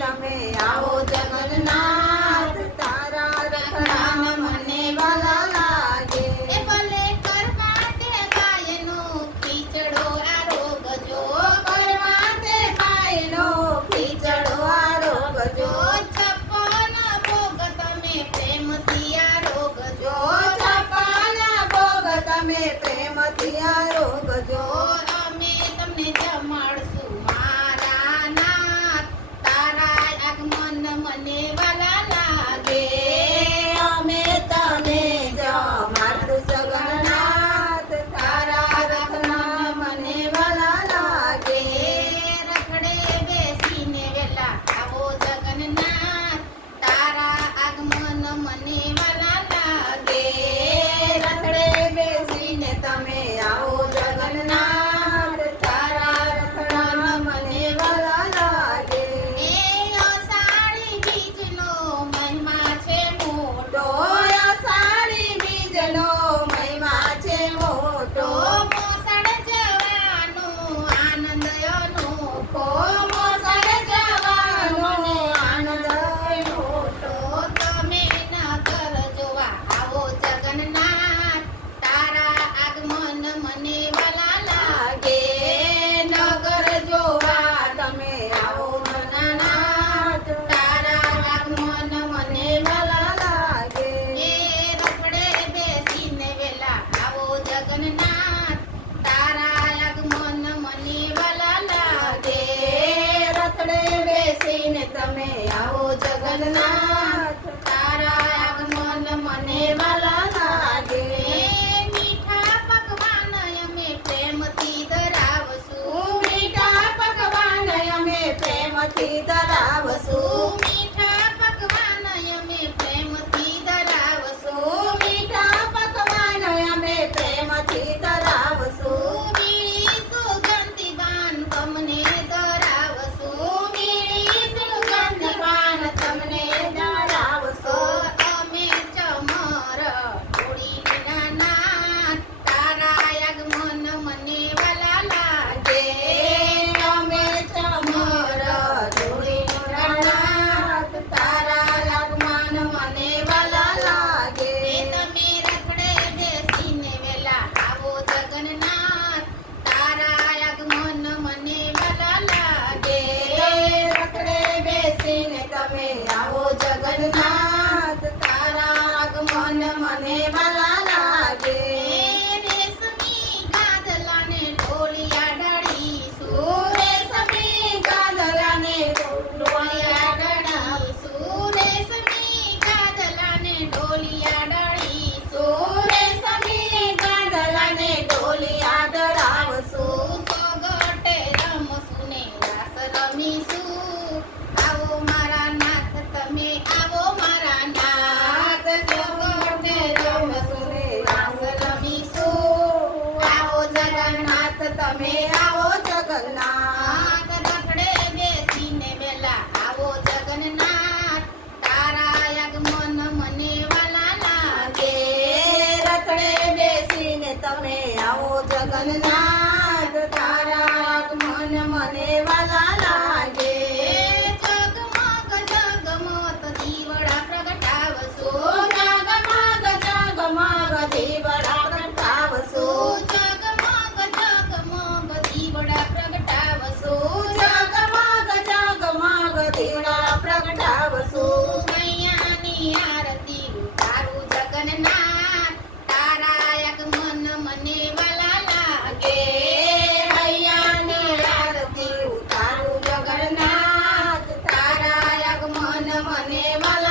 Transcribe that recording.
તમે આવો જગન્નાથ, તારા રખડામાં મને વાલા લાગે. એ ભલે કરવા તે ગાયનો ખીચડો આરોગજો, કરવા તે ગાયનો ખીચડો આરોગજો. છપ્પન ભોગ તમે પ્રેમથી આરોગજો, છપ્પન ભોગ તમે પ્રેમથી આરોગજો. અમે તમને જમાડશું મારા નાથ, તારા આગમન મને વાલા લાગે. અમે તને જમાડશું જગન્નાથ, તારા રખડામાં મને વાલા લાગે. રખડે બેસીને વેલા આવો જગન્નાથ, તારા આગમન મને વાલા લાગે. રખડે બેસીને તમે આવો જગન્નાથ, તારા રખડામાં મને વાલા લાગે. એ અષાઢી બીજનો મહિમા છે મોટો, અષાઢી બીજનો મહિમા છે મોટો. મોસાળ જવાનો આનંદ અનોખો, મોસાળ જવાનો આનંદ મોટો. તમે નગર જોવા આવો જગન્નાથ, તારા આગમન મને વાલા લાગે. નગર જોવા તમે આવો જગન્નાથ, તારા આગમન મને વાલા લાગે. એ રખડે બેસીને વેલા આવો જગન્નાથ, તારા આગમન મને વાલા લાગે. રથડે બેસીને તમે આવો જગન્નાથ, તારા આગમન મને વાલા લાગે. મીઠા પકવાન અમે પ્રેમથી ધરાવશું, મીઠા પકવાન અમે પ્રેમથી ધરાવશું. મીઠા પકવાન અમે પ્રેમથી ધરાવશું, મીઠા પકવાન અમે પ્રેમથી ધરાવશું. મીઠી સુગંધી પાન તમને ધરાવશું, મીઠી સુગંધી પાન તમને ધરાવશું. અમે ચમર ઢોળી નાથ, તારા આગમન મને વાલા લાગે. અમે ચમર ઢોળીના નાથ, તારા આગમન મને વાલા લાગે. તમે રખડે બેસીને વેલા આવો જગન્નાથ, તારા આગમન મને વાલા લાગે. રખડે બેસીને તમે આવો જગન્નાથ, તારા આગમન મને વાલા લાગે. રેશમી ગાદલાને ઢોલિયા ડાળીશું, રેશમી ગાદલાને ઢોલિયા ડાળીશું, રેશમી ગાદલાને ઢોલિયા ડાળીશું, રેશમી ગાદલાને ઢોલિયા ધરાવશું. સોગટે રમશું ને રાસ રમીશું, આવો મારા નાથ તમે આવો મારા નાથ. સોગટે રમશું ને રાસ રમીશું, આવો જગન્નાથ તમે આવો જગન્નાથ. રખડે બેસીને વેલા આવો જગન્નાથ, તારા આગમન મને વાલા લાગે. રથડે બેસીને તમે આવો જગન્નાથ, તારા આગમન મને વાલા લાગે. જગમગ જગમગ દીવડા પ્રગટાવશું, જગમગ જગમગ દીવડા પ્રગટાવશું. જગમગ જગમગ દીવડા પ્રગટાવશું, જગમગ જગમગ દીવડા પ્રગટાવશું. મૈયાની આરતી ઉતારું જગન્નાથ, તારા આગમન મને વાલા લાગે. હૈયાની આરતી ઉતારું જગન્નાથ, તારા આગમન મને વાલા